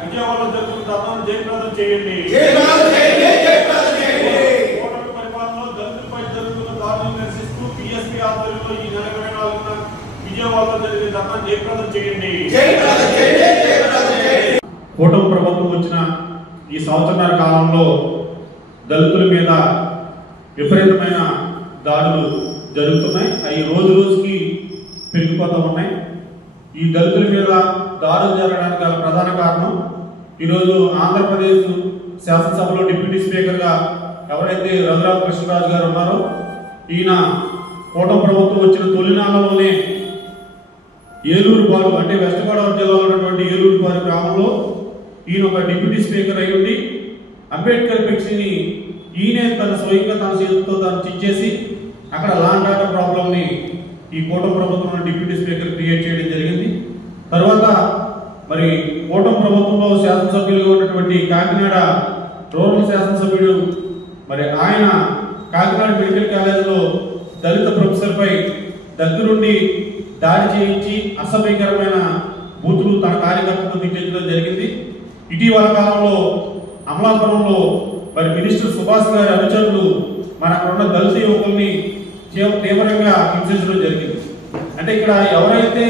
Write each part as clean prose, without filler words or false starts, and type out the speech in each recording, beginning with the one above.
విజయవాడలో జరుగుతున్న ధర్నాను జయప్రదం చేయండి. కూటమి పరిపాలనలో దళితులపై జరుగుతున్న దాడులను నిరసిస్తూ బీఎస్పీ ఆధ్వర్యంలో ఈ నెల 24న విజయవాడలో జరిగే ధర్నాను జయప్రదం చేయండి. కూటమి ప్రభుత్వం వచ్చిన ఈ సంవత్సరాల కాలంలో దళితుల మీద విపరీతమైన దాడులు జరుగుతున్నాయి. అవి రోజు రోజుకి పెరిగిపోతూ ఉన్నాయి. ఈ దళితుల మీద దాడులు జరగడానికి గల ప్రధాన కారణం ఈరోజు ఆంధ్రప్రదేశ్ శాసనసభలో డిప్యూటీ స్పీకర్గా ఎవరైతే రఘురామ కృష్ణరాజు గారు ఉన్నారో, ఈయన కూటమి ప్రభుత్వం వచ్చిన తొలినాళ్ళలోనే ఏలూరుపాడు అంటే వెస్ట్ గోదావరి జిల్లాలో ఉన్నటువంటి ఏలూరుపాడు గ్రామంలో ఈయన ఒక డిప్యూటీ స్పీకర్ అయి ఉండి అంబేద్కర్ ఫ్లెక్సీని ఈయనే తన స్వయంగా తన చేతితో తాను చిచ్చేసి అక్కడ లాండ్ ఆర్డర్ ప్రాబ్లంని ఈ కూటమి ప్రభుత్వంలో డిప్యూటీ స్పీకర్ క్రియేట్ చేయడం జరిగింది. తర్వాత మరి కూటమి ప్రభుత్వంలో శాసనసభ్యులుగా ఉన్నటువంటి కాకినాడ రూరల్ శాసనసభ్యుడు మరి ఆయన కాకినాడ మెడికల్ కాలేజీలో దళిత ప్రొఫెసర్పై దగ్గరుండి దాడి చేయించి అసభ్యకరమైన బూతులు తన కార్యకర్తలతో తిట్టించడం జరిగింది. ఇటీవల కాలంలో అమలాపురంలో మరి మినిస్టర్ సుభాష్ గారి అనుచరులు మన అక్కడ ఉన్న దళిత యువకుల్ని తీవ్రంగా హింసించడం జరిగింది. అంటే ఇక్కడ ఎవరైతే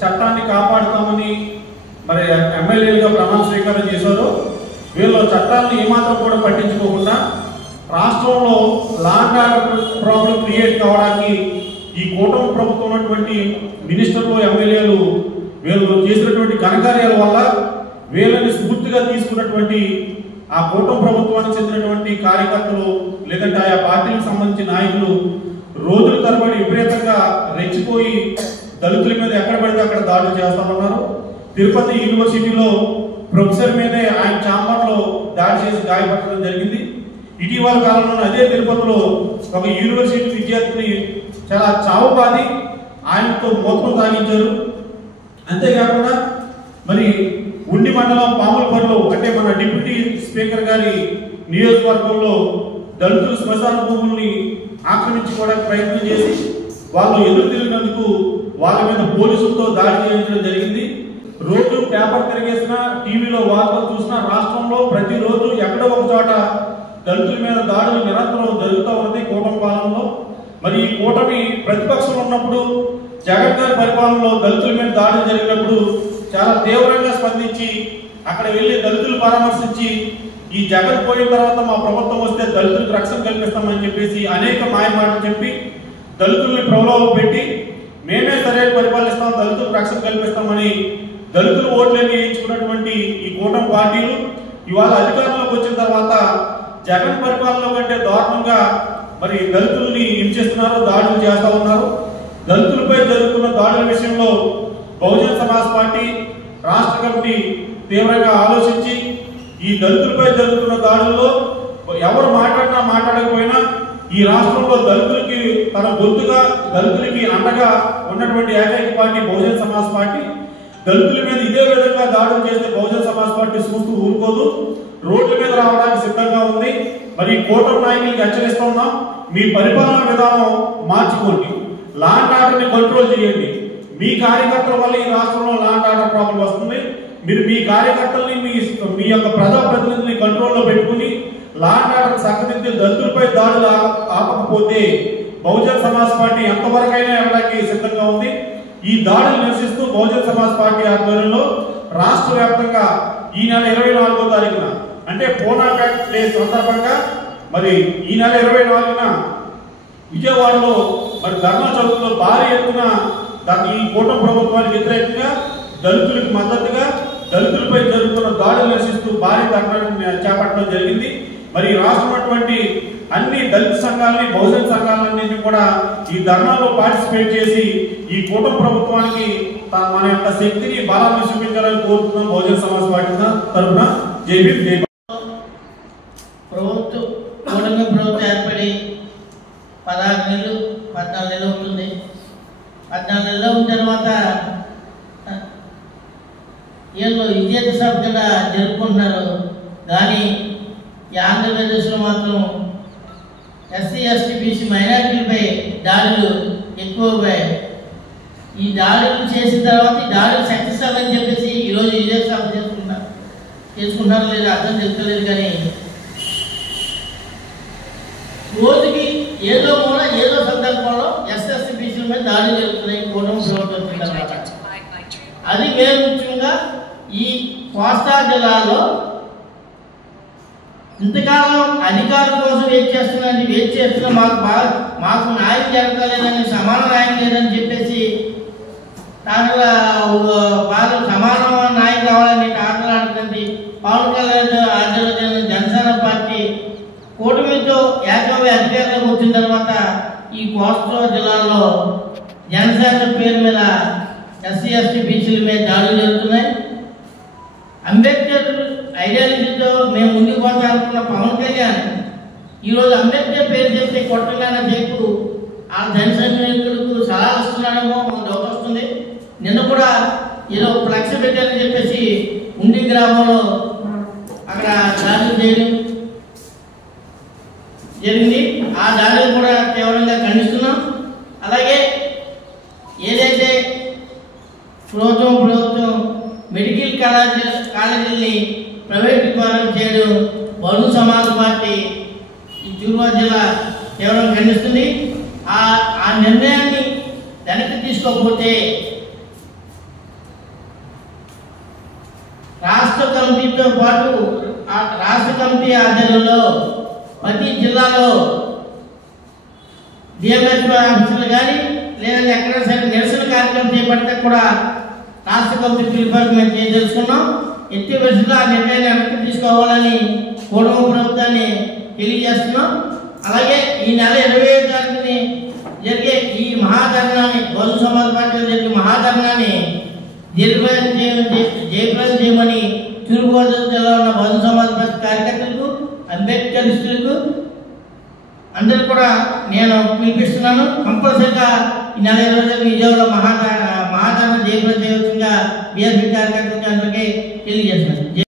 చట్టాన్ని కాపాడుతామని మరి ఎమ్మెల్యేలుగా ప్రమాణ స్వీకారం చేశారో వీళ్ళు చట్టాలను ఏమాత్రం కూడా పట్టించుకోకుండా రాష్ట్రంలో లాండ్ ఆర్డర్ ప్రాబ్లం క్రియేట్ కావడానికి ఈ కూటమి ప్రభుత్వం ఉన్నటువంటి మినిస్టర్లు ఎమ్మెల్యేలు వీళ్ళు చేసినటువంటి ఘనకార్యాల వల్ల వీళ్ళని స్ఫూర్తిగా తీసుకున్నటువంటి ఆ కూటమి ప్రభుత్వానికి చెందినటువంటి కార్యకర్తలు లేదంటే ఆయా పార్టీలకు సంబంధించిన నాయకులు రోజుల తరబడి విపరీతంగా రెచ్చిపోయి దళితుల మీద ఎక్కడ పడితే అక్కడ దాడులు చేస్తామన్నారు. తిరుపతి యూనివర్సిటీలో ప్రొఫెసర్ మీదే ఆయన ఛాంబర్లో దాడి చేసి గాయపరచడం జరిగింది. ఇటీవల కాలంలో అదే తిరుపతిలో ఒక యూనివర్సిటీ విద్యార్థిని చాలా చావుపాది ఆయనతో మోత్రం తాగించారు. అంతేకాకుండా మరి ఉండి మండలం పాములపల్లిలో అంటే మన డిప్యూటీ స్పీకర్ గారి నియోజకవర్గంలో దళితుల శ్మశాన భూముల్ని ఆక్రమించుకోవడానికి ప్రయత్నం చేసి వాళ్ళు ఎదురు తిరిగినందుకు వాళ్ళ మీద పోలీసులతో దాడి చేయించడం జరిగింది. రోజు పేపర్ తిరిగేసినా టీవీలో వార్తలు చూసినా రాష్ట్రంలో ప్రతిరోజు ఎక్కడో ఒక చోట దళితుల మీద దాడులు నిరంతరం జరుగుతూ ఉన్నది కూటమి పాలనలో. మరి ఈ కూటమి ప్రతిపక్షం ఉన్నప్పుడు జగన్ గారి పరిపాలనలో దళితుల మీద దాడులు జరిగినప్పుడు చాలా తీవ్రంగా స్పందించి అక్కడ వెళ్ళి దళితులు పరామర్శించి ఈ జగన్ పోయిన తర్వాత మా ప్రభుత్వం వస్తే దళితులకు రక్షణ కల్పిస్తామని చెప్పేసి అనేక మాయమాటలు చెప్పి దళితుల్ని ప్రలోభ పెట్టి మేమే సరైన పరిపాలిస్తాం, దళితులకు రక్షణ కల్పిస్తామని దళితులు ఓట్లన్నీ వేయించుకున్నటువంటి ఈ కూటమి పార్టీలు ఇవాళ అధికారంలోకి వచ్చిన తర్వాత జగన్ పరిపాలన కంటే దారుణంగా మరి దళితుల్ని హింసిస్తున్నారు, దాడులు చేస్తా ఉన్నారు. దళితులపై జరుగుతున్న దాడుల విషయంలో బహుజన్ సమాజ్ పార్టీ రాష్ట్ర కమిటీ తీవ్రంగా ఆలోచించి ఈ దళితులపై జరుగుతున్న దాడుల్లో ఎవరు మాట్లాడినా మాట్లాడకపోయినా ఈ రాష్ట్రంలో దళితులకి తన గొంతుగా దళితులకి అండగా ఉన్నటువంటి ఏకైక పార్టీ బహుజన్ సమాజ్ పార్టీ. దళితుల మీద ఇదే విధంగా దాడులు చేస్తే బహుజన్ సమాజ్ పార్టీ చూస్తూ ఊరుకోదు, రోడ్ల మీద రావడానికి సిద్ధంగా ఉంది. మరి కూటమి నాయకులకి హెచ్చరిస్తూ ఉన్నాం, మీ పరిపాలనా విధానం మార్చుకోండి, లాండ్ ఆర్డర్ని కంట్రోల్ చేయండి. మీ కార్యకర్తల వల్ల ఈ రాష్ట్రంలో లాండ్ ఆర్డర్ ప్రాబ్లం వస్తుంది. మీరు మీ కార్యకర్తల్ని మీ యొక్క ప్రజాప్రతినిధుల్ని కంట్రోల్లో పెట్టుకుని లాండ్ ఆర్డర్ సక్కదిద్ది దళితులపై దాడులు ఆపకపోతే బహుజన్ సమాజ్ పార్టీ ఎంతవరకైనా వెళ్ళడానికి సిద్ధంగా ఉంది. ఈ దాడులు నిరసిస్తూ బహుజన్ సమాజ్ పార్టీ ఆధ్వర్యంలో రాష్ట్ర వ్యాప్తంగా ఈ నెల 24వ తారీఖున అంటే పూనా ఫ్యాక్ట్ డే సందర్భంగా మరి ఈ నెల 24న విజయవాడలో మరి ధర్నా చౌక్లో భారీ ఎత్తున ఈ కూటమి ప్రభుత్వానికి వ్యతిరేకంగా దళితులకు మద్దతుగా దళితులపై జరుగుతున్న దాడులు నిరసిస్తూ భారీ ధర్నాను చేపట్టడం జరిగింది. మరి రాష్ట్రమైనటువంటి అన్ని దళిత సంఘాలని బహుజన సంఘాలన్నింటినీ కూడా ఈ ధర్నాలో పార్టిసిపేట్ చేసి ఈ కూటమి ప్రభుత్వానికి మన యొక్క శక్తిని బలాన్ని చూపించాలని కోరుతున్నాం. బహుజన సమాజ్ పార్టీ తరఫున జై భీమ్ జై ప్రభుత్వం ఏర్పడి 16 నెలలు 14 నెలలు అవుతుంది. 14 నెలలు ఉన్న తర్వాత ఏదో విజేత సభ కింద జరుపుకుంటున్నారు. కానీ ఈ ఆంధ్రప్రదేశ్లో మాత్రం ఎస్సీ ఎస్టీ బీసీ మైనారిటీలపై దాడులు ఎక్కువయ్యాయి. ఈ దాడులు చేసిన తర్వాత ఈ దాడులు సక్సెస్ అవ్వని చెప్పేసి ఈరోజు విజేత సభ చేసుకుంటారో లేదా అర్థం తెలుసుకోలేదు. కానీ రోజుకి ఏదో మూల ఏదో సందర్భంలో ఎస్ఎస్సీ బీసీల మీద దాడులు జరుగుతున్నాయి కూటమి ప్రభుత్వం తర్వాత. అది మేము ముఖ్యంగా ఈ కోస్తా జిల్లాలో ఇంతకాలం అధికారుల కోసం వెయిట్ చేస్తున్నా మాకు న్యాయం జరగలేదని, సమాన న్యాయం లేదని చెప్పేసి బాగా సమాన న్యాయం కావాలని టాటలాడుతుంది. పవన్ కళ్యాణ్ ఆధ్వర్యంలో జనసేన పార్టీ కూటమితో ఏకమై అధికారంలోకి వచ్చిన తర్వాత ఈ కోస్తా జిల్లాలో జనసేన పేరు మీద ఎస్సీ ఎస్టీ బీసీల మీద దాడులు జరుగుతున్నాయి. అంబేద్కర్ ఐడియాలజీతో మేము ముందుకు పోతా అనుకున్న పవన్ కళ్యాణ్ ఈరోజు అంబేద్కర్ పేరు చెప్తే కొట్టగానే చెప్పు ఆ జనసైనికులకు సలహా ఇస్తున్నాడేమో డౌట్ వస్తుంది. నిన్న కూడా ఏదో ఫ్లెక్స్ పెట్టారని చెప్పేసి ఉండి గ్రామంలో అక్కడ దాడులు చేయడం జరిగింది. ఆ దాడులు కూడా తీవ్రంగా ఖండిస్తున్నాం. అలాగే ఏదైతే ప్రభుత్వం మెడికల్ కాలేజీల్ని ప్రైవేటీకరణ చేయడం బహుజన సమాజ్ పార్టీ ఈ తూర్పుగోదావరి జిల్లా తీవ్రంగా ఖండిస్తుంది. ఆ నిర్ణయాన్ని వెనక్కి తీసుకోకపోతే రాష్ట్ర కమిటీతో పాటు రాష్ట్ర కమిటీ ఆధ్వర్యంలో ప్రతి జిల్లాలో డిఎంహెచ్ఓ ఆఫీసులు కానీ లేదా ఎక్కడ సరే నిరసన కార్యక్రమం చేపడితే కూడా రాష్ట్ర కమిటీ పిలుపుకి మేము తెలుసుకున్నాం. ఎట్టి పరిస్థితుల్లో ఆ నిర్ణయాన్ని వెనక్కి తీసుకోవాలని కూటమి ప్రభుత్వాన్ని తెలియజేస్తున్నాం. అలాగే ఈ నెల 25వ తారీఖుని జరిగే ఈ మహాధర్నాన్ని బహుజన సమాజ్ పార్టీలో జరిగే మహాధర్నాన్ని జయప్రదం చేయమని తూర్పుగోదావరి జిల్లాలో ఉన్న బహుజన సమాజ్ పార్టీ కార్యకర్తలకు అంబేద్కరిస్టులకు అందరూ కూడా నేను పిలిపిస్తున్నాను. కంపల్సరిగా ఈ నెల 20 విజయవాడలో మహాధర్నా జయప్రదం చేయవలసిందిగా బీఎస్పీ కార్యకర్తలకు అందరికీ తెలియజేస్తున్నాను.